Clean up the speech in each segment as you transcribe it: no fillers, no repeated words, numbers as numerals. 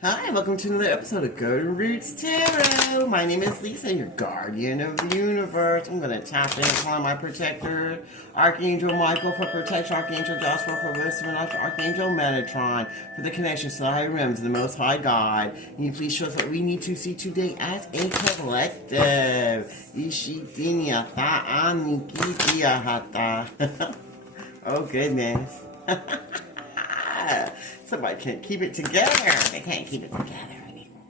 Hi, welcome to another episode of Golden Roots Tarot. My name is Lisa, your guardian of the universe. I'm going to tap in upon my protector, Archangel Michael for protection, Archangel Joshua for wisdom, and Archangel Metatron for the connection to the higher realms of the Most High God. Can you please show us what we need to see today as a collective? Oh goodness. Somebody can't keep it together. They can't keep it together anymore.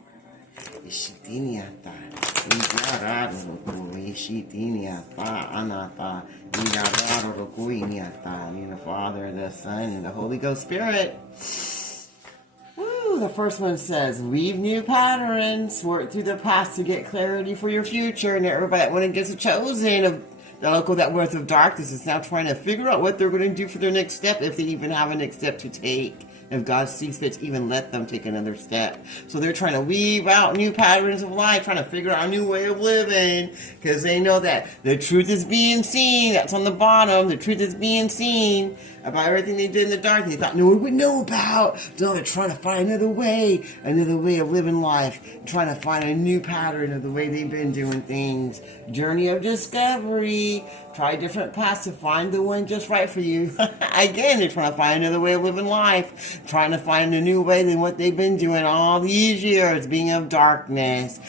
In the Father, the Son, and the Holy Ghost Spirit. Woo, the first one says, weave new patterns, work through the past to get clarity for your future. And everybody, when it gets chosen of the local that worth of darkness is now trying to figure out what they're going to do for their next step, if they even have a next step to take. If God sees fit to even let them take another step. So they're trying to weave out new patterns of life, trying to figure out a new way of living, because they know that the truth is being seen. That's on the bottom. The truth is being seen about everything they did in the dark. They thought no one would know about. So they're trying to find another way of living life, trying to find a new pattern of the way they've been doing things. Journey of discovery. Try different paths to find the one just right for you. Again, they're trying to find another way of living life, trying to find a new way than what they've been doing all these years, being of darkness.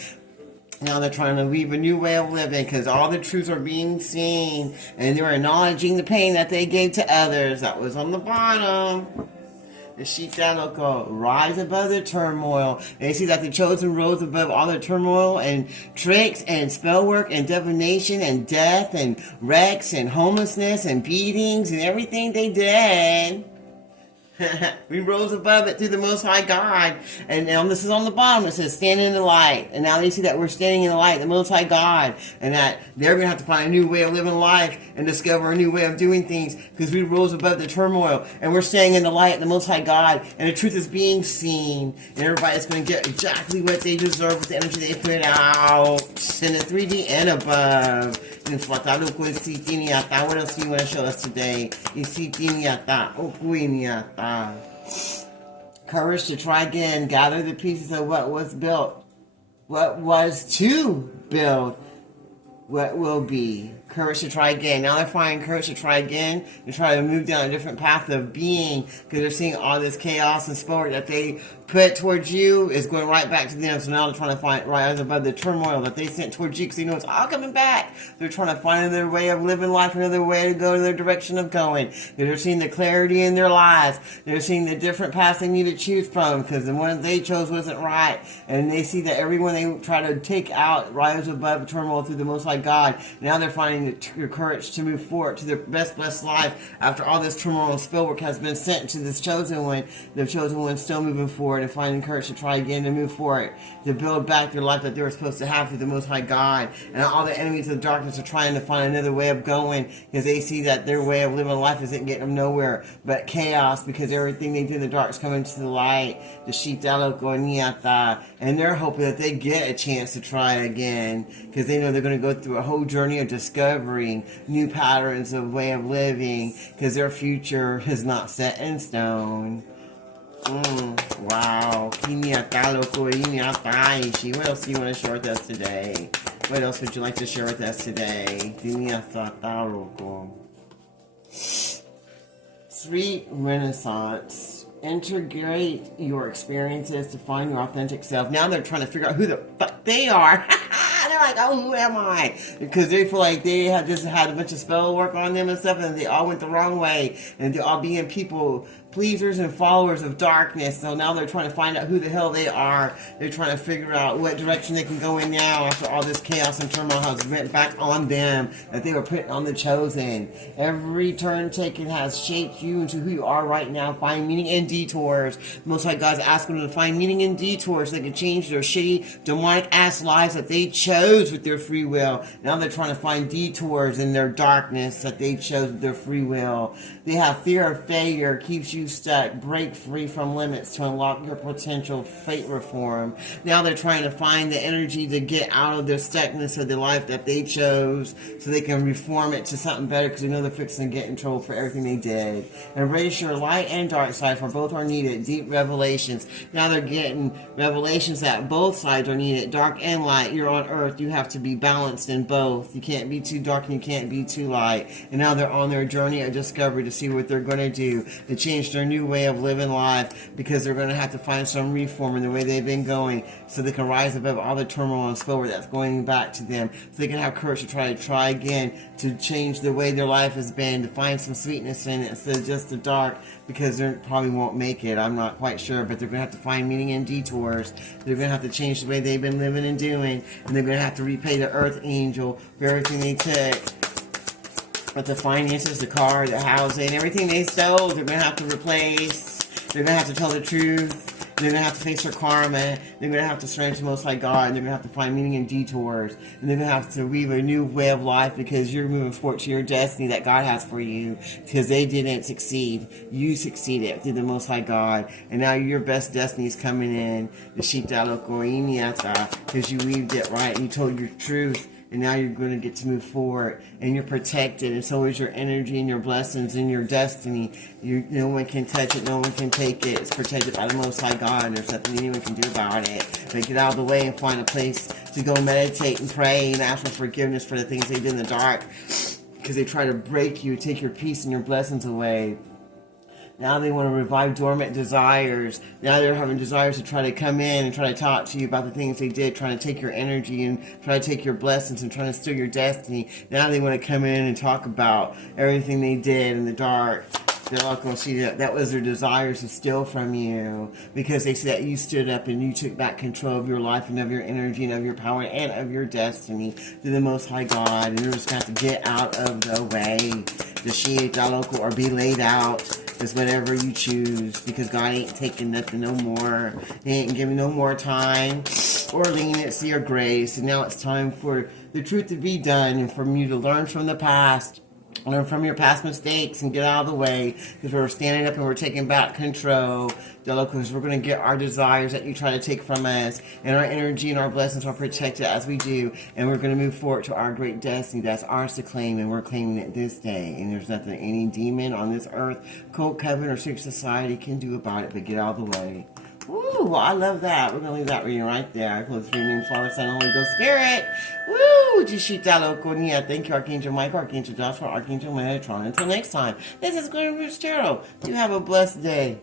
Now they're trying to weave a new way of living because all the truths are being seen, and they're acknowledging the pain that they gave to others. That was on the bottom. The Shitaloko rise above the turmoil. They see that the chosen rose above all the turmoil and tricks and spell work and divination and death and wrecks and homelessness and beatings and everything they did. We rose above it through the Most High God. And now this is on the bottom. It says, stand in the light. And now they see that we're standing in the light, the Most High God. And that they're going to have to find a new way of living life and discover a new way of doing things because we rose above the turmoil. And we're staying in the light, the Most High God. And the truth is being seen. And everybody's going to get exactly what they deserve with the energy they put out. In the 3D and above. What else do you want to show us today? Courage to try again. Gather the pieces of what was built. What was to build. What will be. Courage to try again. Now they're finding courage to try again and try to move down a different path of being because they're seeing all this chaos and sport that they put towards you is going right back to them. So now they're trying to find rise above the turmoil that they sent towards you because they know it's all coming back. They're trying to find another way of living life, another way to go in their direction of going. They're seeing the clarity in their lives. They're seeing the different paths they need to choose from because the one they chose wasn't right. And they see that everyone they try to take out rise above turmoil through the Most High God. Now they're finding your courage to move forward to their best blessed life after all this turmoil and spell work has been sent to this chosen one. The chosen one still moving forward and finding courage to try again to move forward, to build back their life that they were supposed to have through the Most High God. And all the enemies of darkness are trying to find another way of going because they see that their way of living life isn't getting them nowhere but chaos because everything they do in the dark is coming to the light. The Shitaloko, and they're hoping that they get a chance to try again because they know they're going to go through a whole journey of discovering new patterns of way of living because their future is not set in stone. Wow. What else do you want to share with us today? What else would you like to share with us today? Sweet Renaissance. Integrate your experiences to find your authentic self. Now they're trying to figure out who the fuck they are. They're like, oh, who am I? Because they feel like they have just had a bunch of spell work on them and stuff, and they all went the wrong way, and they're all being people pleasers and followers of darkness. So now they're trying to find out who the hell they are. They're trying to figure out what direction they can go in now after all this chaos and turmoil has went back on them that they were putting on the chosen. Every turn taken has shaped you into who you are right now. Find meaning in detours. Most High God's asking them to find meaning in detours so they can change their shitty, demonic ass lives that they chose with their free will. Now they're trying to find detours in their darkness that they chose with their free will. They have fear of failure, keeps you you stuck. Break free from limits to unlock your potential. Fate reform. Now they're trying to find the energy to get out of their stuckness of the life that they chose so they can reform it to something better, because they know they're fixing to get in trouble for everything they did. Embrace your light and dark side, for both are needed. Deep revelations. Now they're getting revelations that both sides are needed. Dark and light. You're on earth. You have to be balanced in both. You can't be too dark and you can't be too light. And now they're on their journey of discovery to see what they're going to do to change their new way of living life, because they're going to have to find some reform in the way they've been going so they can rise above all the turmoil and spell that's going back to them, so they can have courage to try again to change the way their life has been, to find some sweetness in it instead of just the dark, because they probably won't make it. I'm not quite sure, but they're going to have to find meaning in detours. They're going to have to change the way they've been living and doing, and they're going to have to repay the earth angel for everything they took. But the finances, the car, the housing, everything they stole, they're going to have to replace. They're going to have to tell the truth. They're going to have to face their karma. They're going to have to surrender to the Most High God. And they're going to have to find meaning in detours. And they're going to have to weave a new way of life, because you're moving forward to your destiny that God has for you. Because they didn't succeed. You succeeded through the Most High God. And now your best destiny is coming in. The Shita Loko Iniata. Because you weaved it right and you told your truth. And now you're going to get to move forward, and you're protected, and so is your energy and your blessings and your destiny. No one can touch it, no one can take it. It's protected by the Most High God, and there's nothing anyone can do about it. But get out of the way and find a place to go meditate and pray and ask for forgiveness for the things they did in the dark, because they try to break you, take your peace and your blessings away. Now they want to revive dormant desires. Now they're having desires to try to come in and try to talk to you about the things they did, trying to take your energy and try to take your blessings and trying to steal your destiny. Now they want to come in and talk about everything they did in the dark. They're not going to see that. That was their desires to steal from you, because they said that you stood up and you took back control of your life and of your energy and of your power and of your destiny through the Most High God. And you're just going to have to get out of the way. The Shia Daloko, or be laid out. It's whatever you choose, because God ain't taking nothing no more. He ain't giving no more time or leniency or grace. And now it's time for the truth to be done, and for you to learn from the past. Learn from your past mistakes and get out of the way, because we're standing up and we're taking back control. Because we're going to get our desires that you try to take from us, and our energy and our blessings are protected as we do, and we're going to move forward to our great destiny that's ours to claim, and we're claiming it this day. And there's nothing any demon on this earth, cult, coven, or secret society can do about it but get out of the way. Woo, well, I love that. We're going to leave that reading right there. I close your name, Father, Son, and Holy Ghost Spirit. Woo, Jishita Lokonia. Thank you, Archangel Michael, Archangel Joshua, Archangel Metatron. Until next time, this is Glenn Roots Tarot. You have a blessed day.